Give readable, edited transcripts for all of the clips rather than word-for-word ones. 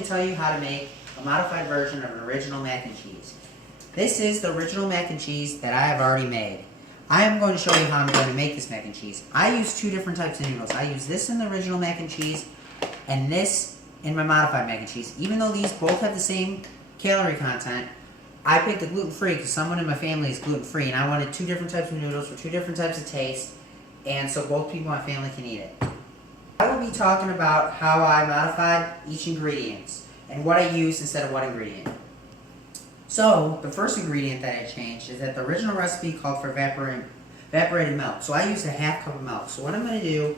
to tell you how to make a modified version of an original mac and cheese. This is the original mac and cheese that I have already made. I am going to show you how I'm going to make this mac and cheese. I use two different types of noodles. I use this in the original mac and cheese and this in my modified mac and cheese. Even though these both have the same calorie content, I picked the gluten-free because someone in my family is gluten-free and I wanted two different types of noodles for two different types of taste, and so both people in my family can eat it. I will be talking about how I modified each ingredient and what I used instead of what ingredient. So, the first ingredient that I changed is that the original recipe called for evaporated milk. So I used a half cup of milk. So what I'm going to do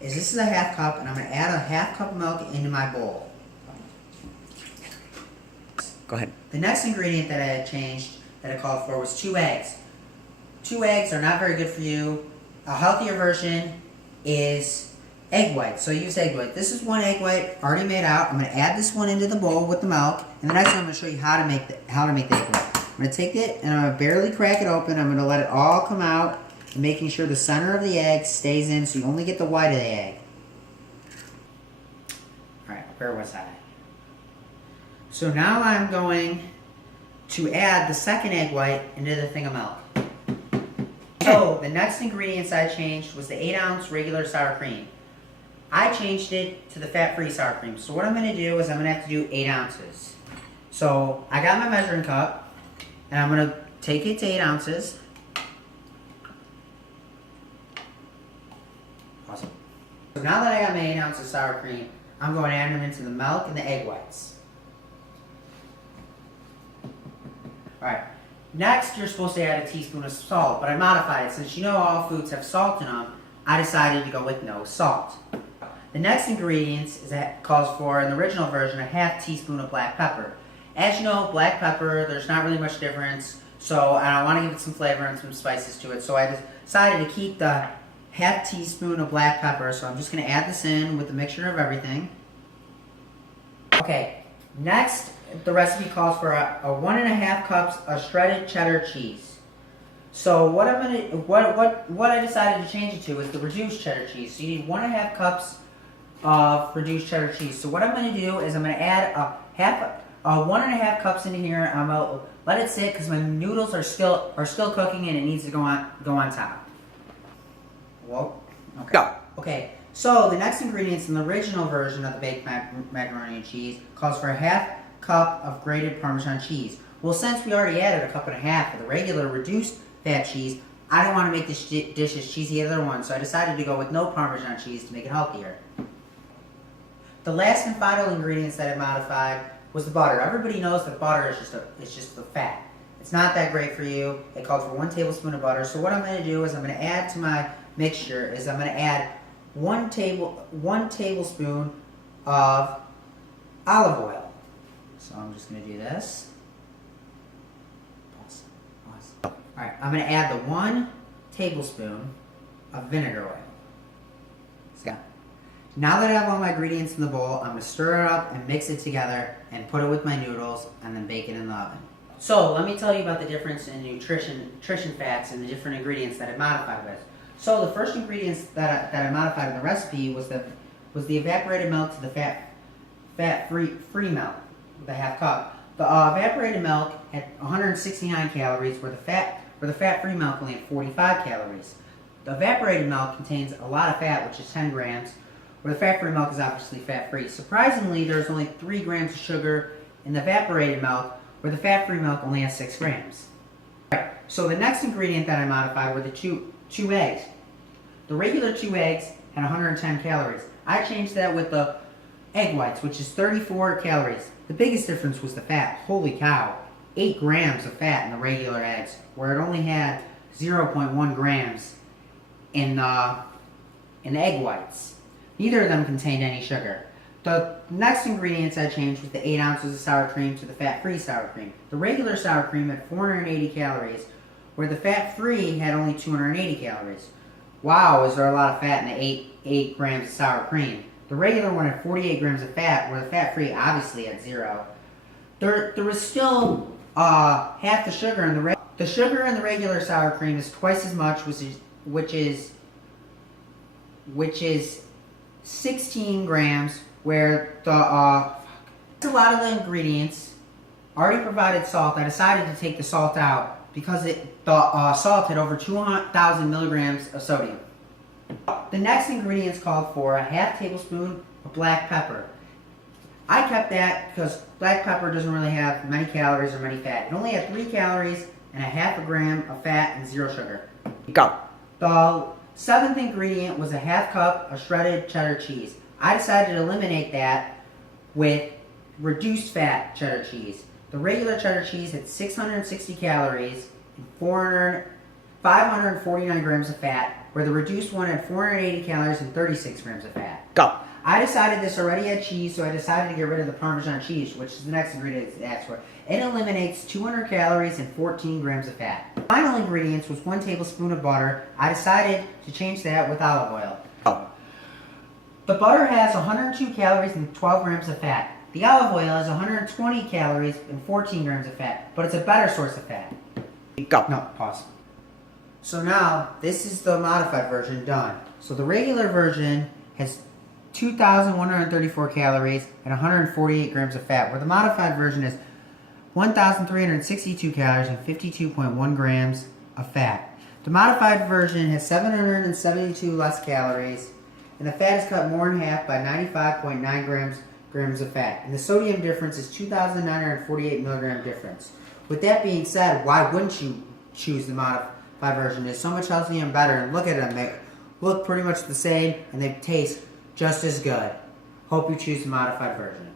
is this is a half cup and I'm going to add a half cup of milk into my bowl. Go ahead. The next ingredient that I had changed that I called for was 2 eggs. 2 eggs are not very good for you. A healthier version is egg white. So I use egg white. This is 1 egg white already made out. I'm going to add this one into the bowl with the milk. And the next one I'm going to show you how to make the egg white. I'm going to take it and I'm going to barely crack it open. I'm going to let it all come out, making sure the center of the egg stays in so you only get the white of the egg. Alright, where was I? So now I'm going to add the second egg white into the thing of milk. So the next ingredients I changed was the 8-ounce regular sour cream. I changed it to the fat-free sour cream. So what I'm going to do is I'm going to have to do 8 ounces. So I got my measuring cup and I'm going to take it to 8 ounces. Awesome. So now that I got my 8 ounces of sour cream, I'm going to add them into the milk and the egg whites. Alright, next you're supposed to add a teaspoon of salt, but I modified it. Since you know all foods have salt in them, I decided to go with no salt. The next ingredients is that calls for, in the original version, a half teaspoon of black pepper. As you know, black pepper, there's not really much difference, so I want to give it some flavor and some spices to it, so I decided to keep the half teaspoon of black pepper, so I'm just going to add this in with a mixture of everything. Okay, next the recipe calls for a 1.5 cups of shredded cheddar cheese. So what I decided to change it to is the reduced cheddar cheese. So you need 1.5 cups of reduced cheddar cheese. So what I'm going to do is I'm going to add 1.5 cups into here. I'm going to let it sit because my noodles are still cooking and it needs to go on top. Whoa. Okay. Go. Okay. So the next ingredients in the original version of the baked macaroni and cheese calls for a half cup of grated Parmesan cheese. Well, since we already added a cup and a half of the regular reduced fat cheese, I don't want to make this dish as cheesy as the other one, so I decided to go with no Parmesan cheese to make it healthier. The last and final ingredients that I modified was the butter. Everybody knows that butter is just the fat. It's not that great for you. It called for 1 tablespoon of butter. So what I'm going to do is I'm going to add to my mixture is I'm going to add 1 tablespoon of olive oil. So I'm just going to do this. Alright, I'm going to add the 1 tablespoon of vinegar oil. So, now that I have all my ingredients in the bowl, I'm going to stir it up and mix it together and put it with my noodles and then bake it in the oven. So let me tell you about the difference in nutrition facts and the different ingredients that I modified with. So the first ingredients that I modified in the recipe was the evaporated milk to the fat-free milk, the half cup. The evaporated milk had 169 calories, where the fat-free milk only had 45 calories. The evaporated milk contains a lot of fat, which is 10 grams, where the fat-free milk is obviously fat-free. Surprisingly, there's only 3 grams of sugar in the evaporated milk, where the fat-free milk only has 6 grams. Right. So the next ingredient that I modified were the two eggs. The regular 2 eggs had 110 calories. I changed that with the egg whites, which is 34 calories. The biggest difference was the fat. Holy cow. 8 grams of fat in the regular eggs, where it only had 0.1 grams in the egg whites. Neither of them contained any sugar. The next ingredients I changed was the 8 ounces of sour cream to the fat-free sour cream. The regular sour cream had 480 calories, where the fat-free had only 280 calories. Wow, is there a lot of fat in the 8 grams of sour cream. The regular one had 48 grams of fat, where the fat-free obviously had 0. There was still half the sugar in the sugar in the regular sour cream is twice as much, which is 16 grams, where the A lot of the ingredients already provided salt. I decided to take the salt out because the salt had over 200,000 milligrams of sodium. The next ingredients called for a half tablespoon of black pepper. I kept that because black pepper doesn't really have many calories or many fat. It only had 3 calories and a half a gram of fat and 0 sugar. Go. The 7th ingredient was a half cup of shredded cheddar cheese. I decided to eliminate that with reduced fat cheddar cheese. The regular cheddar cheese had 660 calories and 549 grams of fat, where the reduced one had 480 calories and 36 grams of fat. Go. I decided this already had cheese, so I decided to get rid of the Parmesan cheese, which is the next ingredient it asks for. It eliminates 200 calories and 14 grams of fat. The final ingredients was 1 tablespoon of butter. I decided to change that with olive oil. Go. The butter has 102 calories and 12 grams of fat. The olive oil has 120 calories and 14 grams of fat, but it's a better source of fat. Go. No, pause. So now, this is the modified version done. So the regular version has 2,134 calories and 148 grams of fat, where the modified version is 1,362 calories and 52.1 grams of fat. The modified version has 772 less calories, and the fat is cut more in half by 95.9 grams of fat. And the sodium difference is 2,948 milligram difference. With that being said, why wouldn't you choose the modified version? It's so much healthier and better, and look at them. They look pretty much the same, and they taste just as good. Hope you choose the modified version.